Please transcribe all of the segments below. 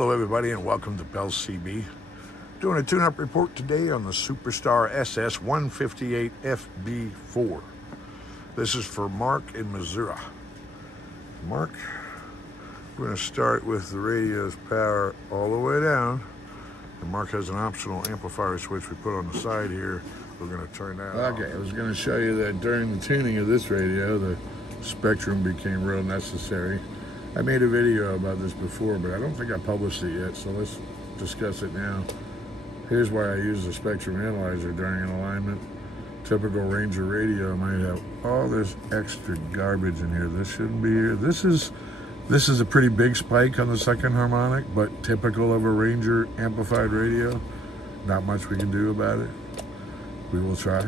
Hello everybody and welcome to bellscb. Doing a tune-up report today on the SuperStar SS-158FB4. This is for Mark in Missouri. Mark, we're going to start with the radio's power all the way down. And Mark has an optional amplifier switch we put on the side here. We're going to turn that off. Okay, I was going to show you that during the tuning of this radio, the spectrum became real necessary. I made a video about this before, but I don't think I published it yet, so let's discuss it now. Here's why I use the spectrum analyzer during an alignment. Typical Ranger radio might have all this extra garbage in here. This shouldn't be here. This is a pretty big spike on the second harmonic, but typical of a Ranger amplified radio. Not much we can do about it. We will try.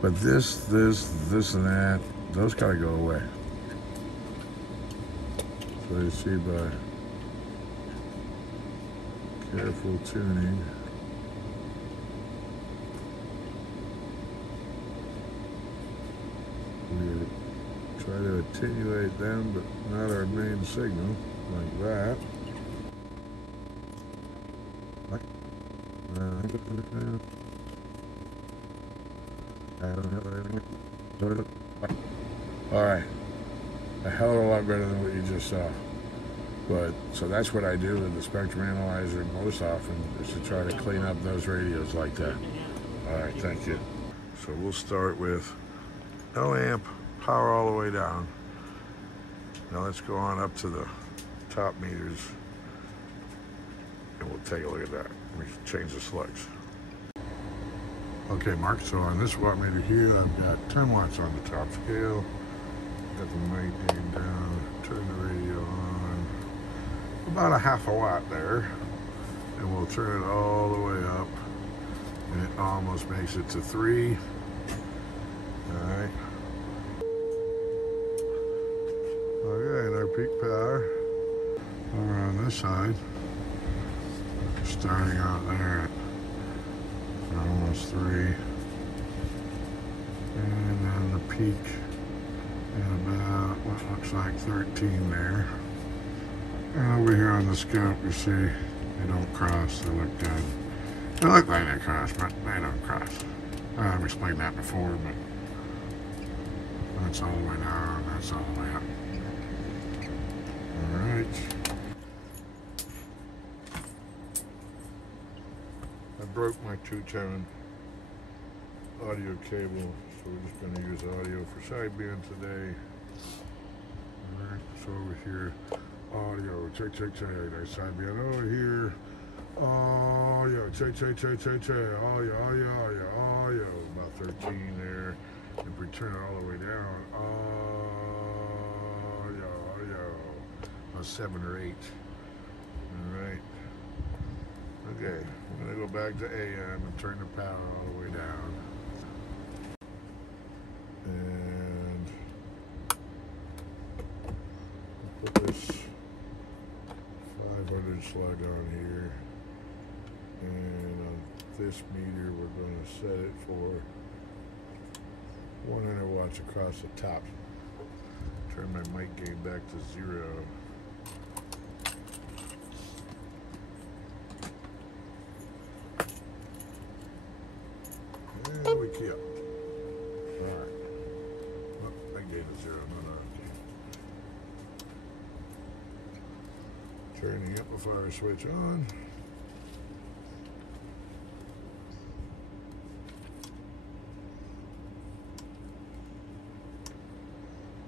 But this, and that, those gotta go away. So you see by careful tuning, we try to attenuate them, but not our main signal, like that. All right. A hell of a lot better than what you just saw. But so that's what I do with the spectrum analyzer most often, is to try to clean up those radios like that. All right, thank you. So we'll start with no amp, power all the way down. Now let's go on up to the top meters and we'll take a look at that. Let me change the slugs. Okay, Mark, so on this watt meter here, I've got 10 watts on the top scale. Got the mic gain down, turn the radio on, about a half a watt there, and we'll turn it all the way up, and it almost makes it to 3. All right. Okay, and our peak power over on this side, starting out there at almost 3, and then the peak at about what looks like 13 there. And over here on the scope, you see they don't cross. They look good. They look like they cross, but they don't cross. I've explained that before, but that's all the way down. That's all the way up. All right. I broke my 210 audio cable, so we're just going to use audio for sideband today. Alright, so over here, audio, check, there's sideband over here. Audio, check, audio, about 13 there. If we turn it all the way down, audio, about 7 or 8. Alright. Okay, I'm going to go back to AM and turn the power all the way down. And put this 500 slug on here. And on this meter, we're going to set it for 100 watts across the top. Turn my mic gain back to 0. And we key up. Alright. Well, that gain is 0, not on. Turn the amplifier switch on.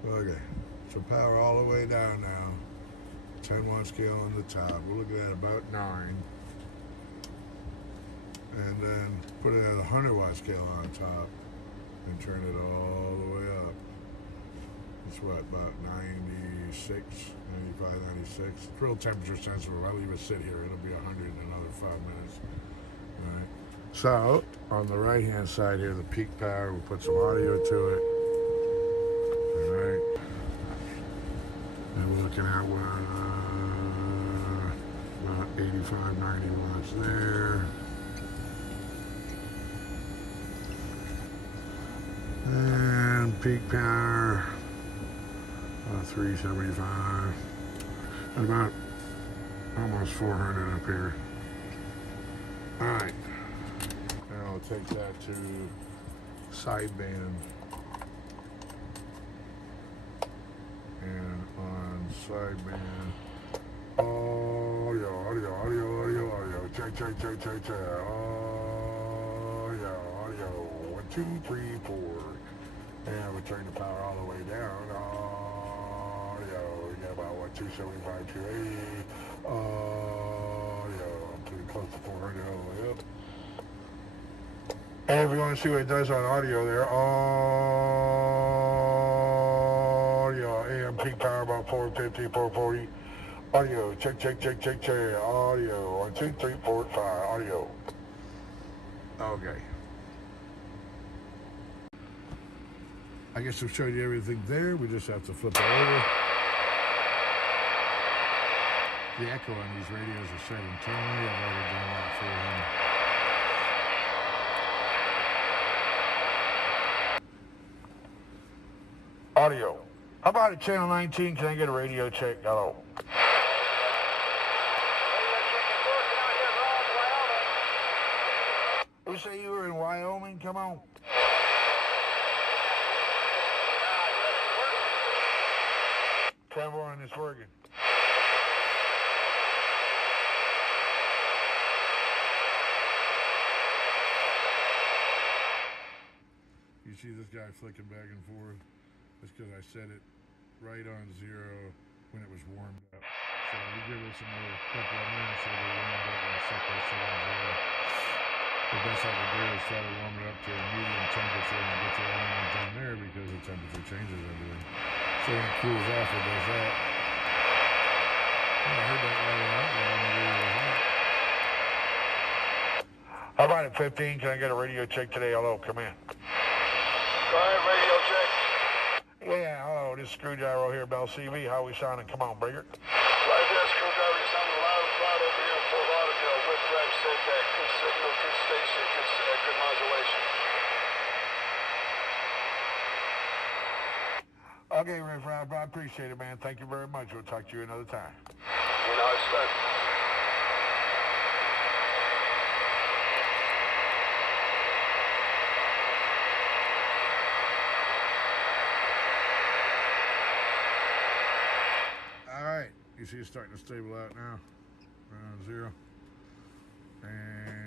Okay, so power all the way down now. 10 watt scale on the top. We're looking at about 9. And then put it at a 100 watt scale on top and turn it all the way up. It's what, about 96, 95, 96. It's real temperature sensitive. I'll leave it sit here. It'll be 100 in another 5 minutes. All right. So on the right hand side here, the peak power, we'll put some audio to it. All right. And we're looking at about 85, 90 watts there. And peak power, 375, and about Almost 400 up here. All right. Now I'll take that to sideband. And on sideband, audio. Check. Audio. 1, 2, 3, 4. And we turn the power all the way down. Audio. We got about 275, 280. Audio. I'm pretty close to 400 all the way up. And if you want to see what it does on audio there, audio, AM peak power about 450, 440. Audio, check. Audio, 1, 2, 3, 4, 5. Audio. Okay. I guess I've showed you everything there. We just have to flip it over. The echo on these radios is set internally. I've already done that for him. Audio. How about at channel 19? Can I get a radio check? Hello. You say you were in Wyoming? Come on. Travel on this working. You see this guy flicking back and forth? That's because I set it right on 0 when it was warmed up. So we give this another couple of minutes so we're warmed up and set that shit on 0. The best I can do is try to warm it up to a medium temperature and get the element down there because the temperature changes everything. So when it cools off, it does that. Oh, I heard that right out. How about at 15? Can I get a radio check today? Hello, come in. Go ahead, radio check. Yeah, hello, this is Screwdriver here, Bell CB. How we sounding? Come on, Brigger. Right there, Screwdriver. You're sounding loud and proud over here in Fort Lauderdale. Whip Rep said that. Good signal, good station, good modulation. Okay, Riff Raff, I appreciate it, man. Thank you very much. We'll talk to you another time. You know, it's done. All right, you see it's starting to stable out now, around 0. And